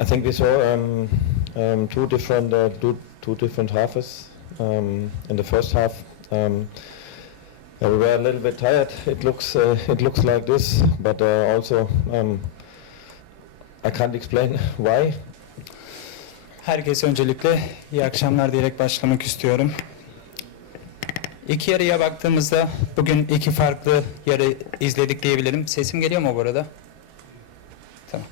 I think we saw um, um, two different uh, two, two different halves. Um, in the first half, um, uh, we were a little bit tired. It looks uh, it looks like this, but uh, also um, I can't explain why. Herkese öncelikle iyi akşamlar diyerek başlamak istiyorum. İki yarıya baktığımızda bugün iki farklı yarı izledik diyebilirim. Sesim geliyor mu bu arada? Tamam.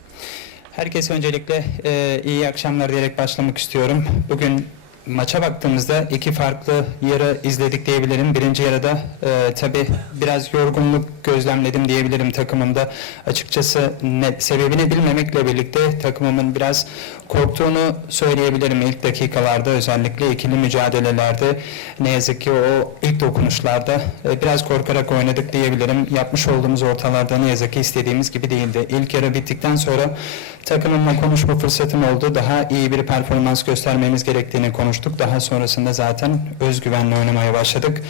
Herkese öncelikle e, iyi akşamlar diyerek başlamak istiyorum. Bugün maça baktığımızda iki farklı yarı izledik diyebilirim. Birinci yarıda e, tabi biraz yorgunluk gözlemledim diyebilirim takımımda. Açıkçası ne, sebebini bilmemekle birlikte takımımın biraz korktuğunu söyleyebilirim ilk dakikalarda özellikle ikili mücadelelerde ne yazık ki o ilk dokunuşlarda e, biraz korkarak oynadık diyebilirim. Yapmış olduğumuz ortalarda ne yazık ki istediğimiz gibi değildi. İlk yarı bittikten sonra takımımla konuşma fırsatım oldu. Daha iyi bir performans göstermemiz gerektiğini konuştuk. Daha sonrasında zaten özgüvenle oynamaya başladık.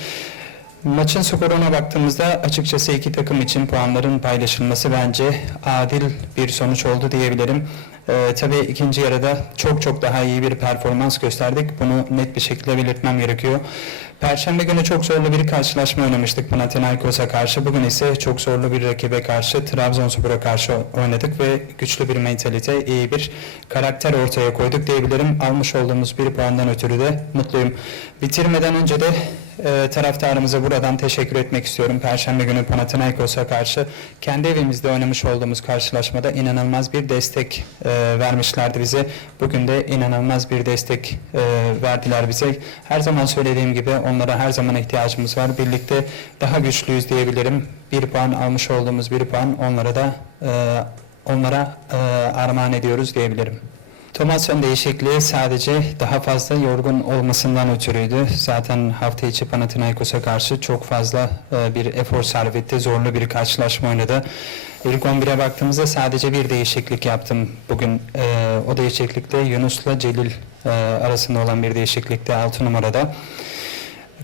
Maçın skoruna baktığımızda açıkçası iki takım için puanların paylaşılması bence adil bir sonuç oldu diyebilirim. Ee, tabii ikinci yarıda çok çok daha iyi bir performans gösterdik. Bunu net bir şekilde belirtmem gerekiyor. Perşembe günü çok zorlu bir karşılaşma oynamıştık Panathinaikos'a karşı. Bugün ise çok zorlu bir rakibe karşı Trabzonspor'a karşı oynadık ve güçlü bir mentalite, iyi bir karakter ortaya koyduk diyebilirim. Almış olduğumuz bir puandan ötürü de mutluyum. Bitirmeden önce de e, taraftarımıza buradan teşekkür etmek istiyorum. Perşembe günü Panathinaikos'a karşı kendi evimizde oynamış olduğumuz karşılaşmada inanılmaz bir destek e, vermişlerdi bize. Bugün de inanılmaz bir destek e, verdiler bize. Her zaman söylediğim gibi onlara her zaman ihtiyacımız var. Birlikte daha güçlüyüz diyebilirim. Bir puan almış olduğumuz bir puan onlara da e, onlara e, armağan ediyoruz diyebilirim. Thomas'ın değişikliği sadece daha fazla yorgun olmasından ötürüydü. Zaten hafta içi Panathinaikos'a karşı çok fazla e, bir efor sarf etti. Zorlu bir karşılaşma oynadı. İlk 11'e baktığımızda sadece bir değişiklik yaptım bugün. E, o değişiklikte Yunus'la Celil e, arasında olan bir değişiklikte 6 numarada.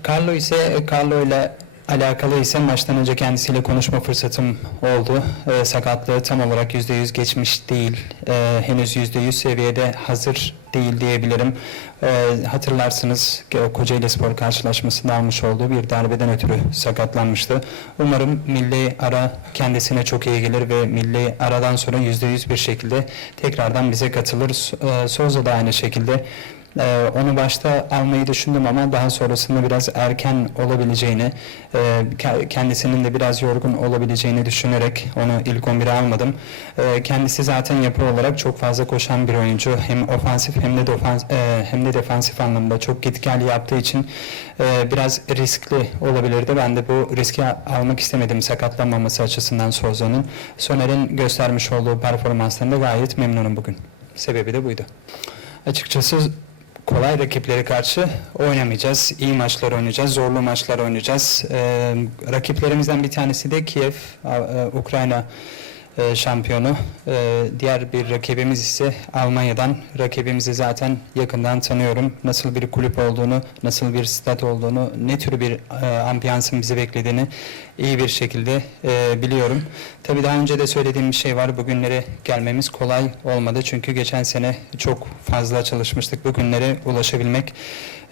Carlo ise Carlo ile alakalı ise maçtan önce kendisiyle konuşma fırsatım oldu. Ee, sakatlığı tam olarak %100 geçmiş değil. Ee, henüz %100 seviyede hazır değil diyebilirim. Ee, hatırlarsınız Kocaeli Spor karşılaşmasında almış olduğu bir darbeden ötürü sakatlanmıştı. Umarım milli ara kendisine çok iyi gelir ve milli aradan sonra %100 bir şekilde tekrardan bize katılır. Ee, Souza da aynı şekilde ee, onu başta almayı düşündüm ama daha sonrasında biraz erken olabileceğini, e, ke- kendisinin de biraz yorgun olabileceğini düşünerek onu ilk 11'e almadım. Ee, kendisi zaten yapı olarak çok fazla koşan bir oyuncu. Hem ofansif hem de defans, e, hem de defansif anlamda çok git gel yaptığı için e, biraz riskli olabilirdi. Ben de bu riski almak istemedim sakatlanmaması açısından Souza'nın. Soner'in göstermiş olduğu performanstan da gayet memnunum bugün. Sebebi de buydu. Açıkçası kolay rakiplere karşı oynamayacağız. İyi maçlar oynayacağız, zorlu maçlar oynayacağız. Ee, rakiplerimizden bir tanesi de Kiev, e, Ukrayna e, şampiyonu. Ee, diğer bir rakibimiz ise Almanya'dan. Rakibimizi zaten yakından tanıyorum. Nasıl bir kulüp olduğunu, nasıl bir stat olduğunu, ne tür bir e, ambiyansın bizi beklediğini iyi bir şekilde e, biliyorum. Tabii daha önce de söylediğim bir şey var. Bugünlere gelmemiz kolay olmadı. Çünkü geçen sene çok fazla çalışmıştık. Bugünlere ulaşabilmek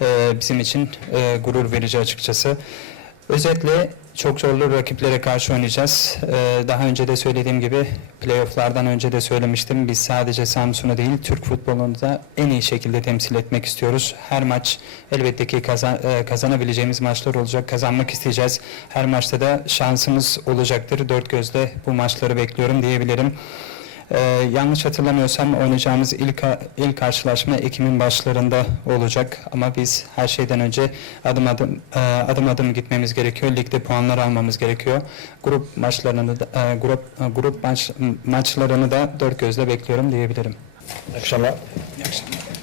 e, bizim için e, gurur verici açıkçası. Özetle çok zorlu rakiplere karşı oynayacağız. Ee, daha önce de söylediğim gibi playofflardan önce de söylemiştim. Biz sadece Samsun'u değil Türk futbolunu da en iyi şekilde temsil etmek istiyoruz. Her maç elbette ki kazan, e, kazanabileceğimiz maçlar olacak. Kazanmak isteyeceğiz. Her maçta da şansımız olacaktır. Dört gözle bu maçları bekliyorum diyebilirim. Ee, yanlış hatırlamıyorsam oynayacağımız ilk ilk karşılaşma Ekim'in başlarında olacak ama biz her şeyden önce adım adım e, adım adım gitmemiz gerekiyor. Ligde puanlar almamız gerekiyor. Grup maçlarını da, e, grup e, grup maç, maçlarını da dört gözle bekliyorum diyebilirim. İyi akşamlar. İyi akşamlar.